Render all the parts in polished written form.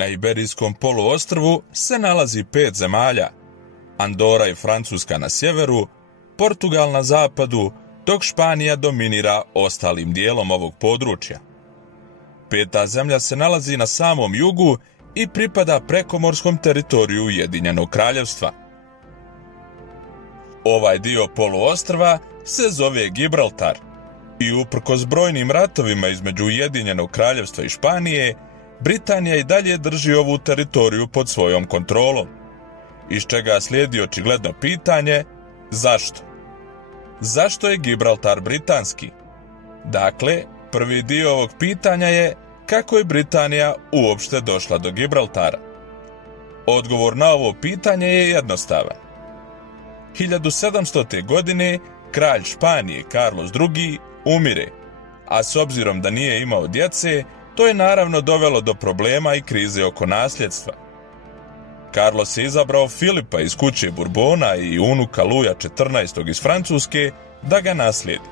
Na Iberijskom poluostrvu se nalazi 5 zemalja, Andora i Francuska na sjeveru, Portugal na zapadu, dok Španija dominira ostalim dijelom ovog područja. 5. zemlja se nalazi na samom jugu i pripada prekomorskom teritoriju Ujedinjenog kraljevstva. Ovaj dio poluostrva se zove Gibraltar i uprkos brojnim ratovima između Ujedinjenog kraljevstva i Španije, Britanija i dalje drži ovu teritoriju pod svojom kontrolom, iz čega slijedi očigledno pitanje zašto? Zašto je Gibraltar britanski? Dakle, prvi dio ovog pitanja je kako je Britanija uopšte došla do Gibraltara. Odgovor na ovo pitanje je jednostavan. 1700. godine kralj Španije Carlos II umire, a s obzirom da nije imao djece, to je naravno dovelo do problema i krize oko nasljedstva. Carlos je izabrao Filipa iz kuće Bourbona i unuka Luja XIV iz Francuske da ga naslijedi.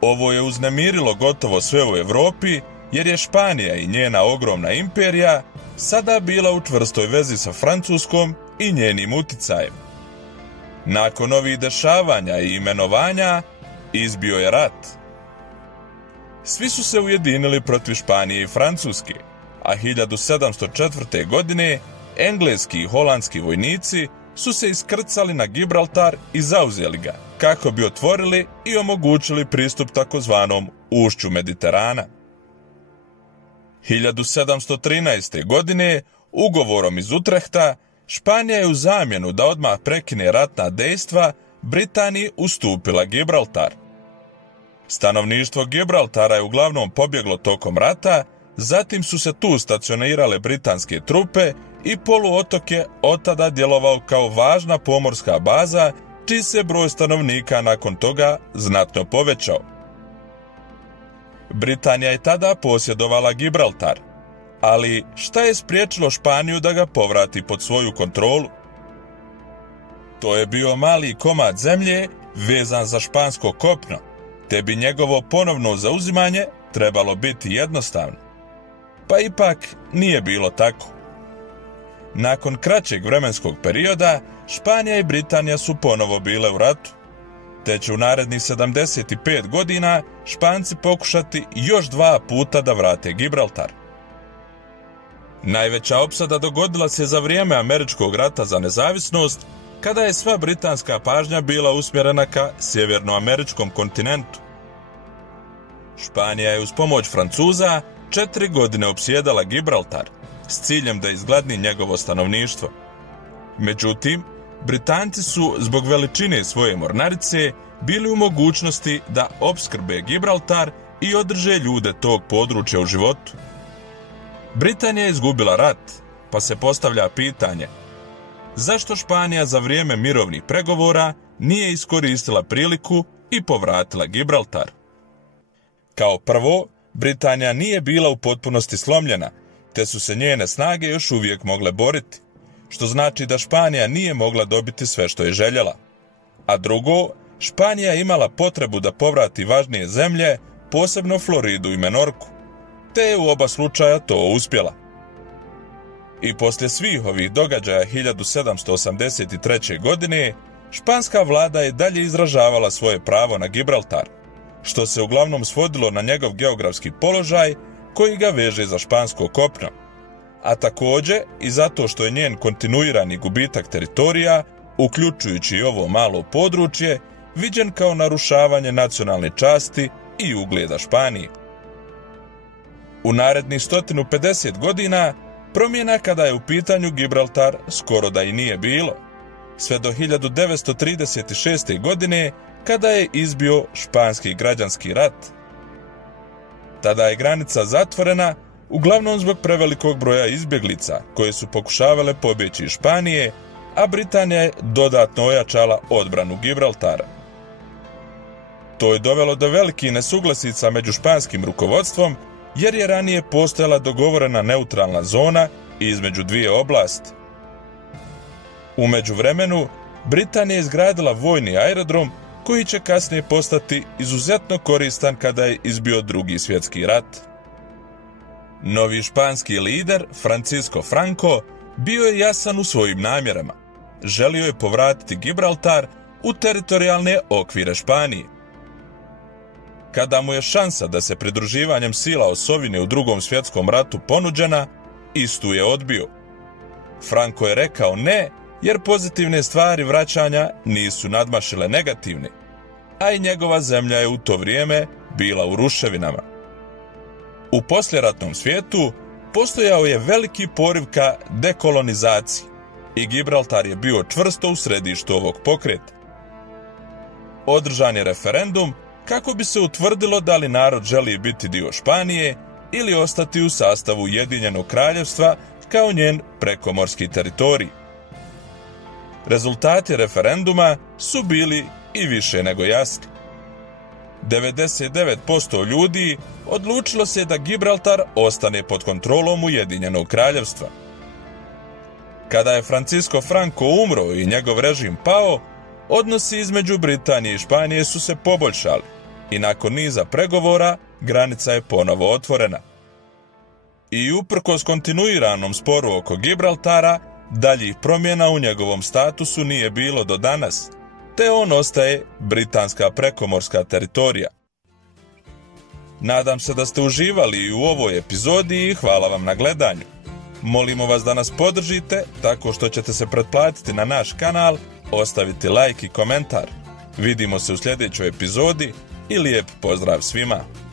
Ovo je uznemirilo gotovo sve u Europi, jer je Španija i njena ogromna imperija sada bila u čvrstoj vezi sa Francuskom i njenim uticajem. Nakon ovih dešavanja i imenovanja izbio je rat. Svi su se ujedinili protiv Španije i Francuske, a 1704. godine engleski i holandski vojnici su se iskrcali na Gibraltar i zauzeli ga, kako bi otvorili i omogućili pristup takozvanom ušću Mediterana. 1713. godine ugovorom iz Utrehta Španija je u zamjenu da odmah prekine ratna dejstva Britaniji ustupila Gibraltar. Stanovništvo Gibraltara je uglavnom pobjeglo tokom rata, zatim su se tu stacionirale britanske trupe i poluotok je od tada djelovao kao važna pomorska baza, čiji se broj stanovnika nakon toga znatno povećao. Britanija je tada posjedovala Gibraltar, ali šta je spriječilo Španiju da ga povrati pod svoju kontrolu? To je bio mali komad zemlje vezan za špansko kopno, te bi njegovo ponovno zauzimanje trebalo biti jednostavno. Pa ipak nije bilo tako. Nakon kraćeg vremenskog perioda, Španija i Britanija su ponovo bile u ratu, te će u narednih 75 godina Španci pokušati još 2 puta da vrate Gibraltar. Najveća opsada dogodila se za vrijeme Američkog rata za nezavisnost, kada je sva britanska pažnja bila usmjerena ka sjevernoameričkom kontinentu. Španija je uz pomoć Francuza 4 godine opsjedala Gibraltar s ciljem da izgladni njegovo stanovništvo. Međutim, Britanci su zbog veličine svoje mornarice bili u mogućnosti da opskrbe Gibraltar i održe ljude tog područja u životu. Britanija je izgubila rat, pa se postavlja pitanje zašto Španija za vrijeme mirovnih pregovora nije iskoristila priliku i povratila Gibraltar. Kao prvo, Britanija nije bila u potpunosti slomljena, te su se njene snage još uvijek mogle boriti, što znači da Španija nije mogla dobiti sve što je željela. A drugo, Španija je imala potrebu da povrati važnije zemlje, posebno Floridu i Menorku, te je u oba slučaja to uspjela. I poslije svih ovih događaja 1783. godine, španska vlada je dalje izražavala svoje pravo na Gibraltar, što se uglavnom svodilo na njegov geografski položaj koji ga veže za špansko kopno, a također i zato što je njen kontinuirani gubitak teritorija, uključujući i ovo malo područje, viđen kao narušavanje nacionalne časti i ugleda Španije. U narednih 150 godina promjena kada je u pitanju Gibraltar skoro da i nije bilo, sve do 1936. godine kada je izbio španski građanski rat. Tada je granica zatvorena, uglavnom zbog prevelikog broja izbjeglica koje su pokušavale pobjeći iz Španije, a Britanija je dodatno ojačala odbranu Gibraltara. To je dovelo do velikih nesuglasica među španskim rukovodstvom, jer je ranije postojala dogovorena neutralna zona između dvije oblasti. U međuvremenu, Britanija je izgradila vojni aerodrom koji će kasnije postati izuzetno koristan kada je izbio Drugi svjetski rat. Novi španski lider, Francisco Franco, bio je jasan u svojim namjerama. Želio je povratiti Gibraltar u teritorijalne okvire Španije. Kada mu je šansa da se pridruživanjem sila osovine u Drugom svjetskom ratu ponuđena, istu je odbio. Franco je rekao ne, jer pozitivne stvari vraćanja nisu nadmašile negativne, a i njegova zemlja je u to vrijeme bila u ruševinama. U poslijeratnom svijetu postojao je veliki poriv ka dekolonizaciji i Gibraltar je bio čvrsto u središtu ovog pokreta. Održan je referendum kako bi se utvrdilo da li narod želi biti dio Španije ili ostati u sastavu Ujedinjenog kraljevstva kao njen prekomorski teritorij. Rezultati referenduma su bili i više nego jasni. 99% ljudi odlučilo se da Gibraltar ostane pod kontrolom Ujedinjenog kraljevstva. Kada je Francisco Franco umro i njegov režim pao, odnosi između Britanije i Španije su se poboljšali i nakon niza pregovora granica je ponovo otvorena. I uprkos kontinuiranom sporu oko Gibraltara, daljih promjena u njegovom statusu nije bilo do danas, te on ostaje britanska prekomorska teritorija. Nadam se da ste uživali i u ovoj epizodi i hvala vam na gledanju. Molimo vas da nas podržite tako što ćete se pretplatiti na naš kanal, ostaviti like i komentar. Vidimo se u sljedećoj epizodi i lijep pozdrav svima!